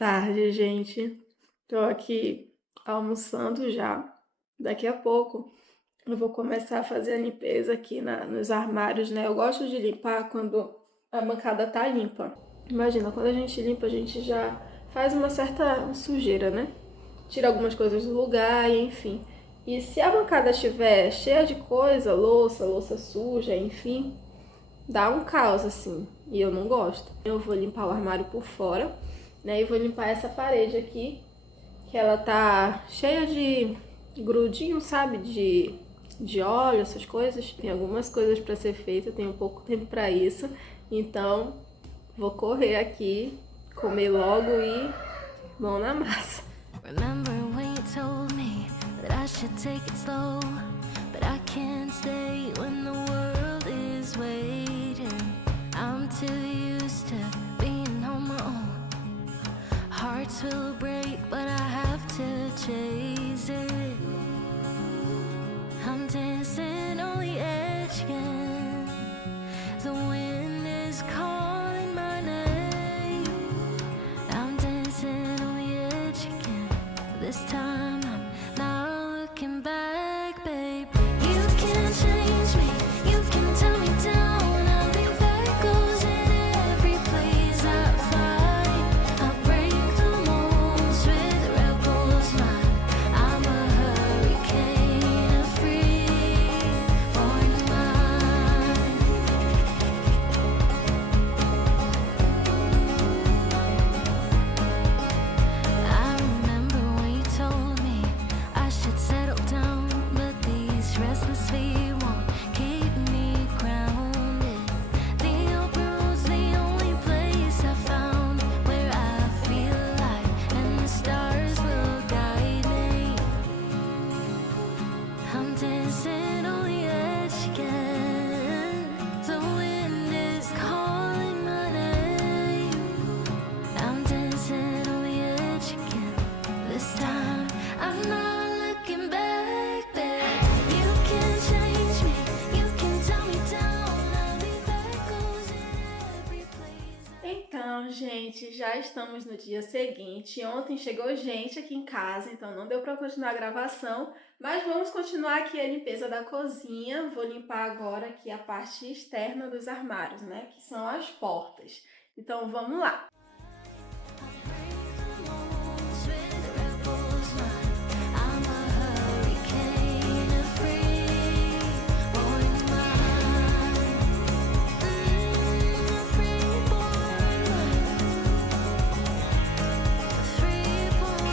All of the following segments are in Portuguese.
tarde, gente. Tô aqui almoçando já. Daqui a pouco eu vou começar a fazer a limpeza aqui nos armários, né? Eu gosto de limpar quando a bancada tá limpa. Imagina, quando a gente limpa, a gente já faz uma certa sujeira, né? Tira algumas coisas do lugar e enfim. E se a bancada estiver cheia de coisa, louça suja, enfim, dá um caos assim, e eu não gosto. Eu vou limpar o armário por fora, né? E vou limpar essa parede aqui, que ela tá cheia de grudinho, sabe? De óleo, essas coisas. Tem algumas coisas para ser feita, tenho pouco tempo para isso. Então, vou correr aqui, comer logo e mão na massa. Remember when you told me that I should take it slow, but I can't stay when the world is waiting. I'm too used to being on my own. Hearts will break, but I have to chase it. I'm dancing on the edge again. The wind is calling my name. I'm dancing on the edge again. This time I'm not looking back, babe. You can change me, you can tell me down. I'll be echoes in every place I find. I break the molds with rebels mind. I'm a hurricane, a free-born mind. I remember when you told me I should settle down, but these restless feet won't keep me grounded. The open road's the only place I found where I feel alive, and the stars will guide me. I'm dancing on the edge again. The wind is calling my name. I'm dancing on the edge again. This time I'm not looking back, babe. You can change me, you can tell me down. I'll leave echoes in every place. Então, gente, já estamos no dia seguinte. Ontem chegou gente aqui em casa, então não deu para continuar a gravação, mas vamos continuar aqui a limpeza da cozinha. Vou limpar agora aqui a parte externa dos armários, né, que são as portas. Então, vamos lá. I'm a hurricane, a free-born mind. A free-born mind. A free-born mind.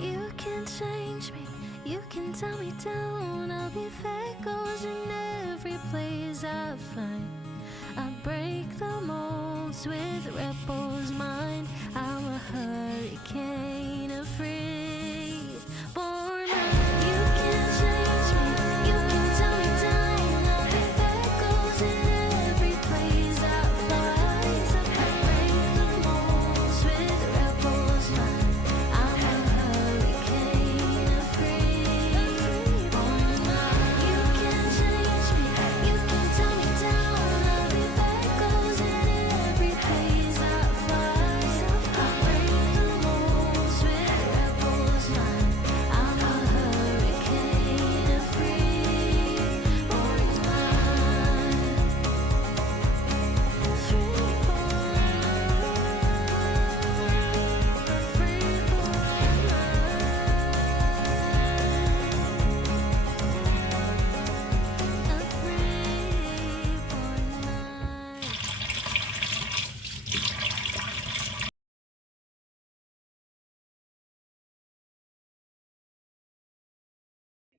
You can change me, you can tell me down. I'll be echoes in every place I find. I break the molds with rebels mind. I'm a hurricane, a free-born mind. You can change me, you can tell me down. I'll be echoes in every place I find. I break the molds with rebels mind. I'm a hurricane, a free-born mind. You can change me, you can tell me down. I'll be echoes in every place I find. I break the molds with rebels mind. I'm a hurricane, a free-born mind.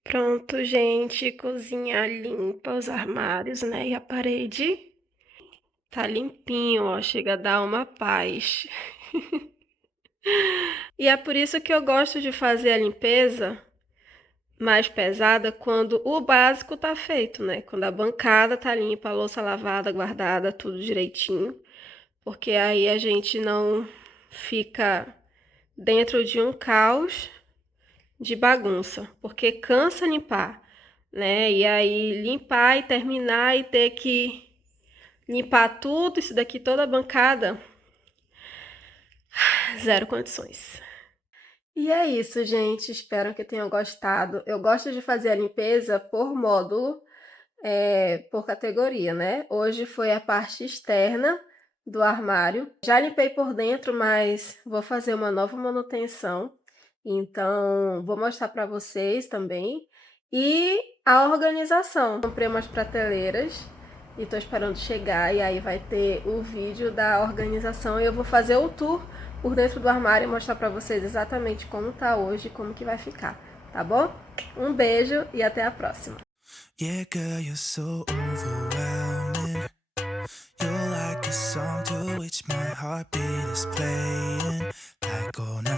Pronto, gente, cozinha limpa, os armários, né, e a parede tá limpinho, ó, chega a dar uma paz. E é por isso que eu gosto de fazer a limpeza mais pesada quando o básico tá feito, né? Quando a bancada tá limpa, a louça lavada, guardada, tudo direitinho. Porque aí a gente não fica dentro de um caos de bagunça. Porque cansa limpar. né? E aí limpar e terminar e ter que limpar tudo, isso daqui, toda a bancada, zero condições. E é isso, gente. Espero que tenham gostado. Eu gosto de fazer a limpeza por módulo, por categoria, né? Hoje foi a parte externa do armário. Já limpei por dentro, mas vou fazer uma nova manutenção. Então, vou mostrar para vocês também. E a organização. Comprei umas prateleiras e tô esperando chegar. E aí vai ter o vídeo da organização. E eu vou fazer o tour por dentro do armário e mostrar para vocês exatamente como tá hoje e como que vai ficar, tá bom? Um beijo e até a próxima! Yeah, girl, you're so overwhelming. You're like a song to which my heartbeat is playing. Like all night.